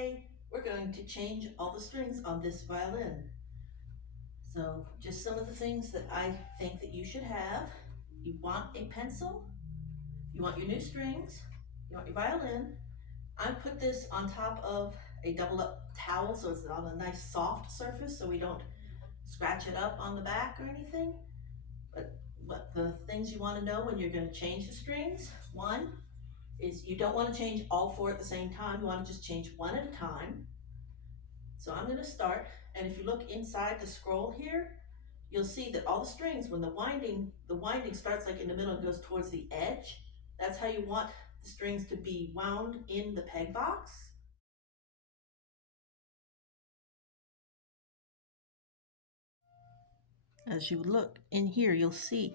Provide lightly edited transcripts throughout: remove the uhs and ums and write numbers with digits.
today we're going to change all the strings on this violin. So just some of the things that I think that you should have. You want a pencil, you want your new strings, you want your violin. I put this on top of a double up towel so it's on a nice soft surface so we don't scratch it up on the back or anything. But what the things you want to know when you're going to change the strings, one is you don't want to change all four at the same time. You want to just change one at a time. So I'm going to start, and if you look inside the scroll here, you'll see that all the strings, when the winding starts like in the middle and goes towards the edge, that's how you want the strings to be wound in the peg box. As you look in here, you'll see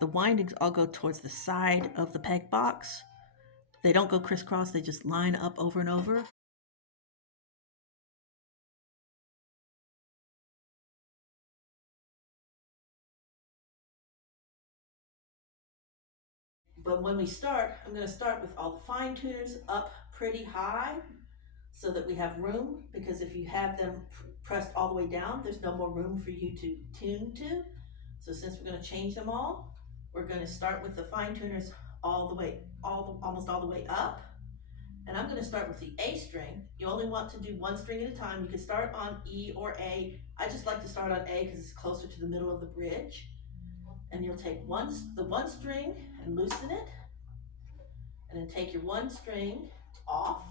the windings all go towards the side of the peg box. They don't go crisscross, they just line up over and over. But when we start, I'm going to start with all the fine tuners up pretty high so that we have room, because if you have them pressed all the way down, there's no more room for you to tune to. So since we're going to change them all, we're going to start with the fine tuners all the way, almost all the way up. And I'm going to start with the A string. You only want to do one string at a time. You can start on E or A. I just like to start on A because it's closer to the middle of the bridge. And you'll take the one string and loosen it, and then take your one string off,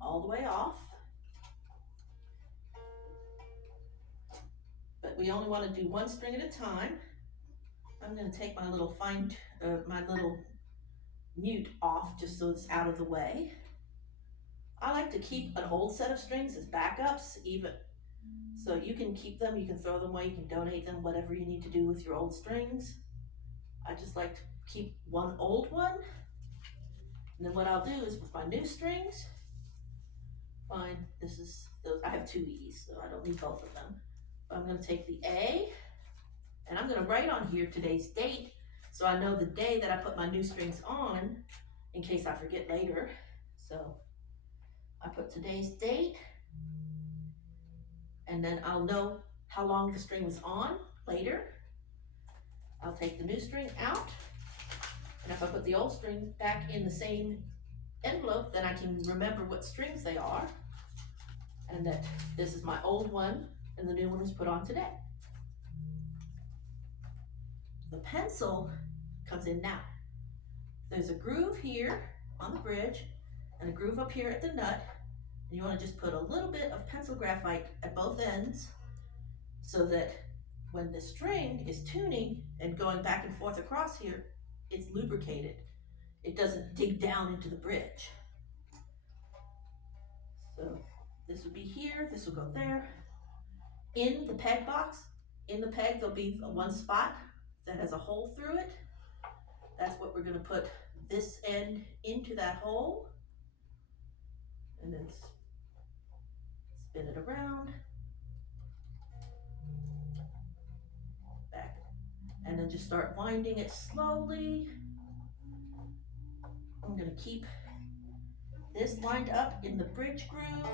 all the way off. But we only want to do one string at a time. I'm going to take my little mute off just so it's out of the way. I like to keep an old set of strings as backups, even so you can keep them, you can throw them away, you can donate them, whatever you need to do with your old strings. I just like to keep one old one. And then what I'll do is with my new strings, I have two E's, so I don't need both of them. But I'm going to take the A, and I'm going to write on here today's date, so I know the day that I put my new strings on, in case I forget later. So I put today's date, and then I'll know how long the string was on later. I'll take the new string out, and if I put the old string back in the same envelope, then I can remember what strings they are, and that this is my old one, and the new one was put on today. The pencil comes in now. There's a groove here on the bridge and a groove up here at the nut, and you want to just put a little bit of pencil graphite at both ends so that when the string is tuning and going back and forth across here, it's lubricated. It doesn't dig down into the bridge. So this would be here, this will go there. In the peg box, in the peg, there'll be one spot that has a hole through it. That's what we're going to put this end into that hole, and then spin it around, back, and then just start winding it slowly. I'm going to keep this lined up in the bridge groove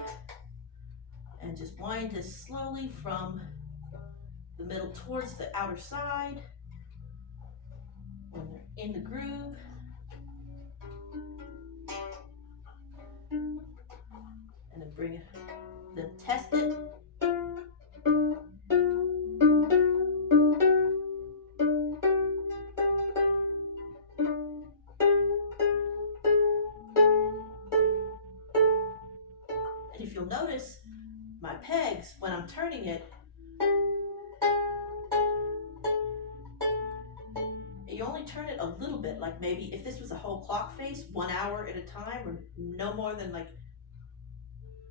and just wind this slowly from the middle towards the outer side. When they're in the groove, and then bring it, then test it. And if you'll notice, my pegs, when I'm turning it, you only turn it a little bit, like maybe if this was a whole clock face, 1 hour at a time, or no more than like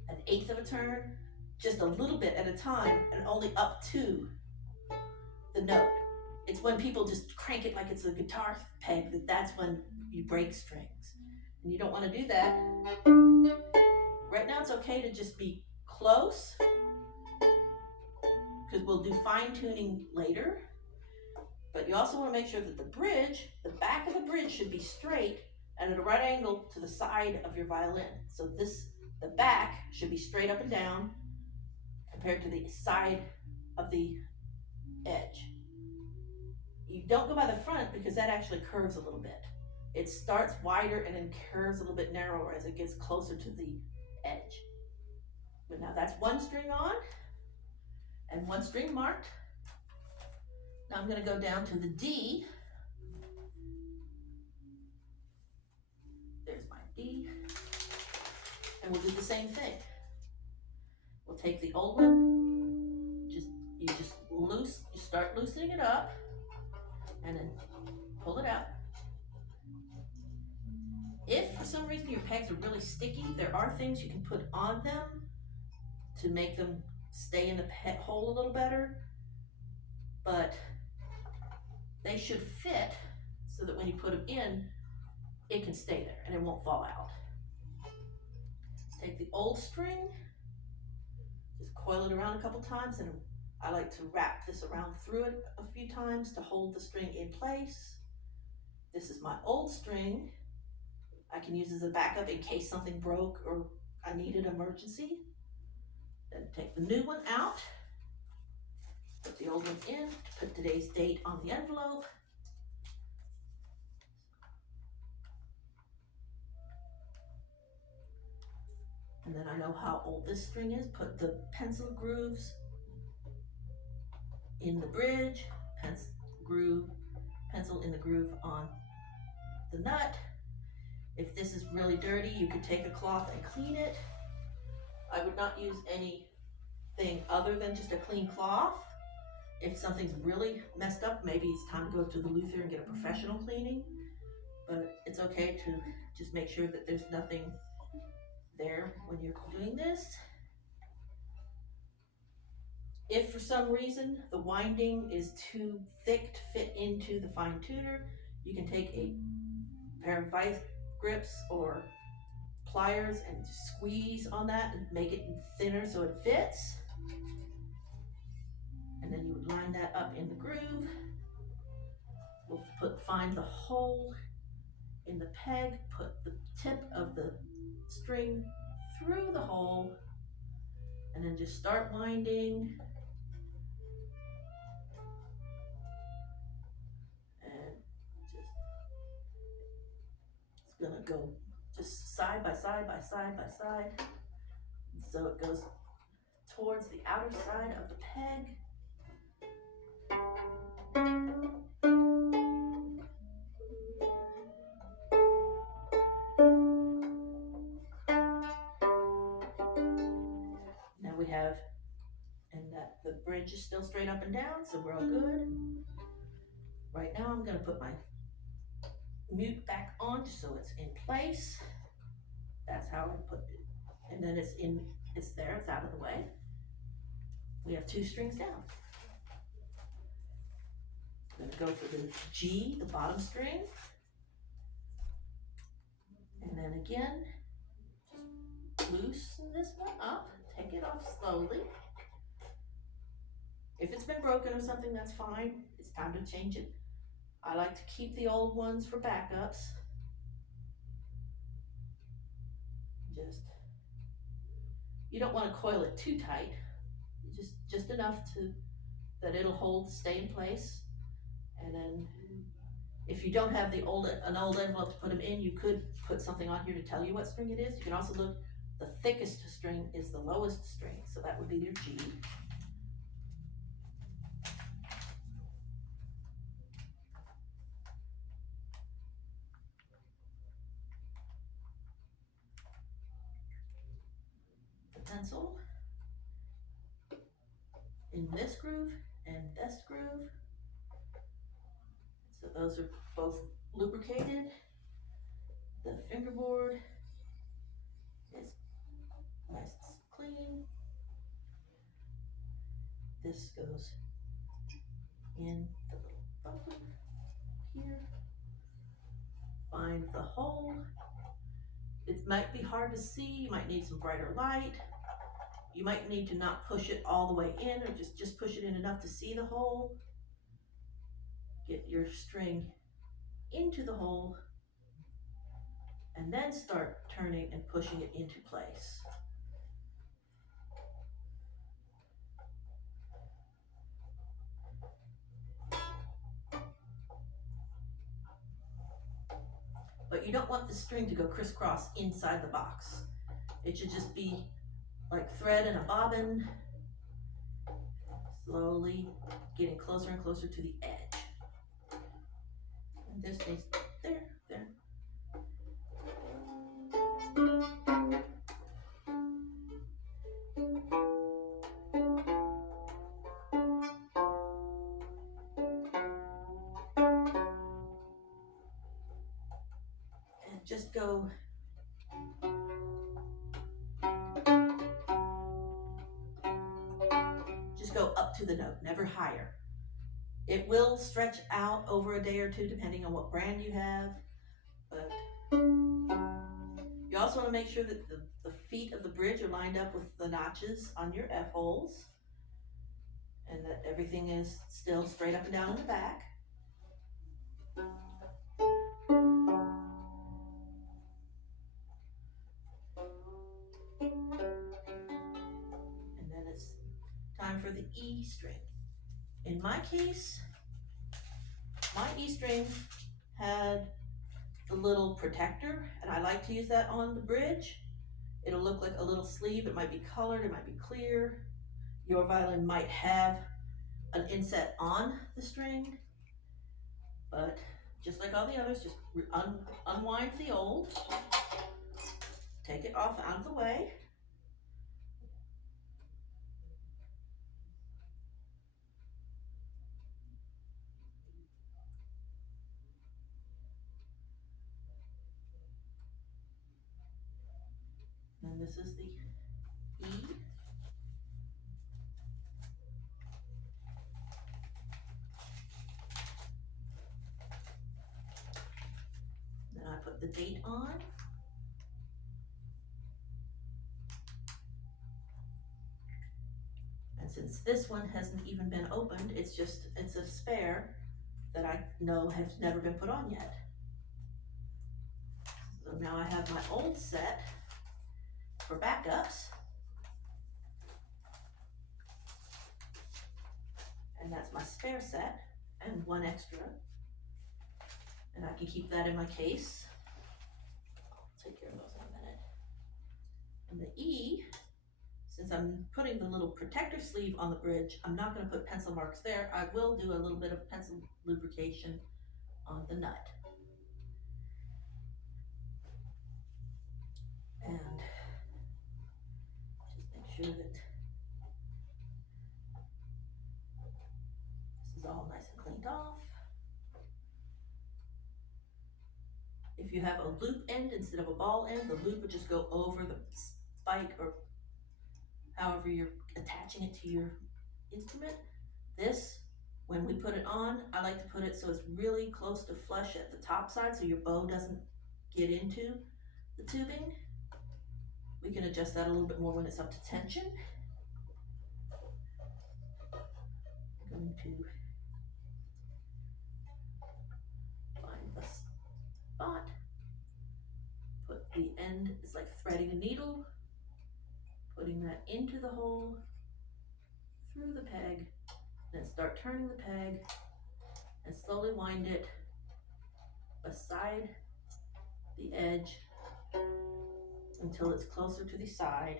1/8 of a turn, just a little bit at a time, and only up to the note. It's when people just crank it like it's a guitar peg that's when you break strings. And you don't want to do that. Right now it's okay to just be close, because we'll do fine tuning later. But you also want to make sure that the bridge, the back of the bridge, should be straight and at a right angle to the side of your violin. So this The back should be straight up and down compared to the side of the edge. You don't go by the front because that actually curves a little bit. It starts wider and then curves a little bit narrower as it gets closer to the edge. But now that's one string on and one string marked. Now I'm going to go down to the D. There's my D. And we'll do the same thing. We'll take the old one, you start loosening it up, and then pull it out. If for some reason your pegs are really sticky, there are things you can put on them to make them stay in the peg hole a little better, but they should fit so that when you put them in, it can stay there and it won't fall out. Take the old string, just coil it around a couple times, and I like to wrap this around through it a few times to hold the string in place. This is my old string. I can use as a backup in case something broke or I need an emergency. Then take the new one out, put the old one in, put today's date on the envelope. And then I know how old this string is. Put the pencil grooves in the bridge, pencil in the groove on the nut. If this is really dirty, you could take a cloth and clean it. I would not use anything other than just a clean cloth. If something's really messed up, maybe it's time to go to the luthier and get a professional cleaning. But it's okay to just make sure that there's nothing there when you're doing this. If for some reason the winding is too thick to fit into the fine tuner, you can take a pair of vice grips or pliers and squeeze on that and make it thinner so it fits. And then you would line that up in the groove. We'll find the hole in the peg, put the tip of the string through the hole, and then just start winding. And it's gonna go just side by side by side by side. So it goes towards the outer side of the peg. Now we have, and that the bridge is still straight up and down, so we're all good. Right now I'm gonna put my mute back on just so it's in place. That's how I put it. And then it's there, it's out of the way. We have two strings down. I'm gonna go for the G, the bottom string. And then again, just loosen this one up, take it off slowly. If it's been broken or something, that's fine. It's time to change it. I like to keep the old ones for backups. You don't want to coil it too tight. Just enough that it'll stay in place. And then if you don't have an old envelope to put them in, you could put something on here to tell you what string it is. You can also look, the thickest string is the lowest string, so that would be your G. The pencil in this groove and this groove. So those are both lubricated. The fingerboard is nice and clean. This goes in the little bumper here. Find the hole. It might be hard to see. You might need some brighter light. You might need to not push it all the way in, or just push it in enough to see the hole. Get your string into the hole. and then start turning and pushing it into place. But you don't want the string to go crisscross inside the box. It should just be like thread and a bobbin, slowly getting closer and closer to the edge. And this needs, there. And just go up to the note, never higher. It will stretch out over a day or two depending on what brand you have, but you also want to make sure that the feet of the bridge are lined up with the notches on your F-holes, and that everything is still straight up and down in the back. And then it's time for the E string. In my case, my E string had a little protector, and I like to use that on the bridge. It'll look like a little sleeve. It might be colored, it might be clear. Your violin might have an inset on the string, but just like all the others, just unwind the old, take it off out of the way. And this is the E. Then I put the date on. And since this one hasn't even been opened, it's a spare that I know has never been put on yet. So now I have my old set for backups. And that's my spare set and one extra. And I can keep that in my case. I'll take care of those in a minute. And the E, since I'm putting the little protector sleeve on the bridge, I'm not going to put pencil marks there. I will do a little bit of pencil lubrication on the nut. And just make sure that this is all nice and cleaned off. If you have a loop end instead of a ball end, the loop would just go over the spike or however you're attaching it to your instrument. This, when we put it on, I like to put it so it's really close to flush at the top side so your bow doesn't get into the tubing. We can adjust that a little bit more when it's up to tension. I'm going to find the spot, put the end, it's like threading a needle, putting that into the hole, through the peg, then start turning the peg and slowly wind it beside the edge until it's closer to the side.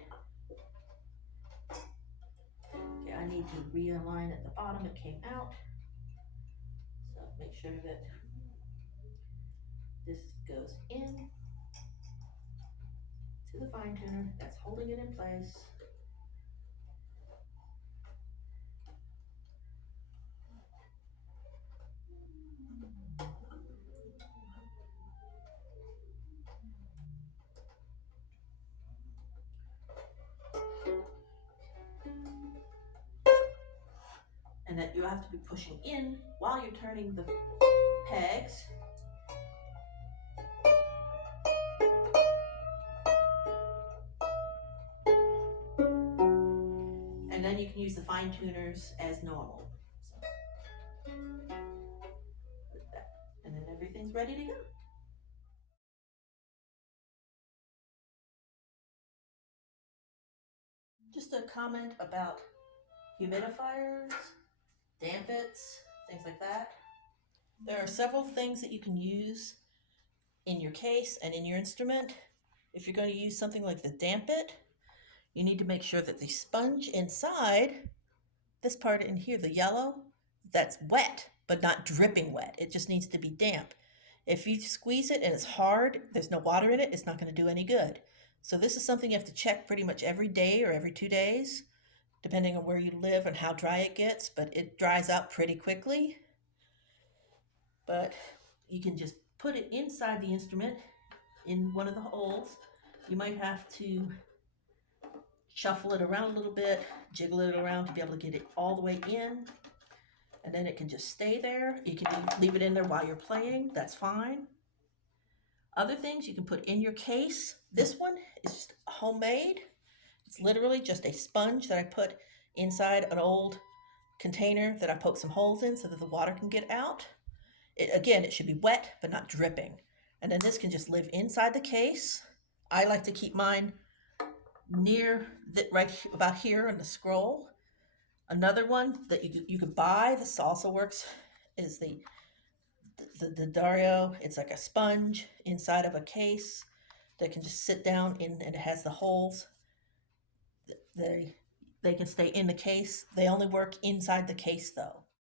Okay, I need to realign at the bottom, it came out. So make sure that this goes in to the fine tuner, that's holding it in place. And that you have to be pushing in while you're turning the pegs. And then you can use the fine tuners as normal. So, and then everything's ready to go. just a comment about humidifiers, dampits, things like that. There are several things that you can use in your case and in your instrument. If you're going to use something like the dampit, you need to make sure that the sponge inside, this part in here, the yellow, that's wet, but not dripping wet. It just needs to be damp. If you squeeze it and it's hard, there's no water in it, it's not going to do any good. So this is something you have to check pretty much every day or every 2 days, depending on where you live and how dry it gets, but it dries out pretty quickly. But you can just put it inside the instrument in one of the holes. You might have to shuffle it around a little bit, jiggle it around to be able to get it all the way in, and then it can just stay there. You can leave it in there while you're playing, that's fine. Other things you can put in your case. This one is just homemade. It's literally just a sponge that I put inside an old container that I poke some holes in so that the water can get out. Again, it should be wet but not dripping. And then this can just live inside the case. I like to keep mine near right about here on the scroll. Another one that you could buy, this also works, is the Dario. It's like a sponge inside of a case that can just sit down in, and it has the holes. They can stay in the case. They only work inside the case though.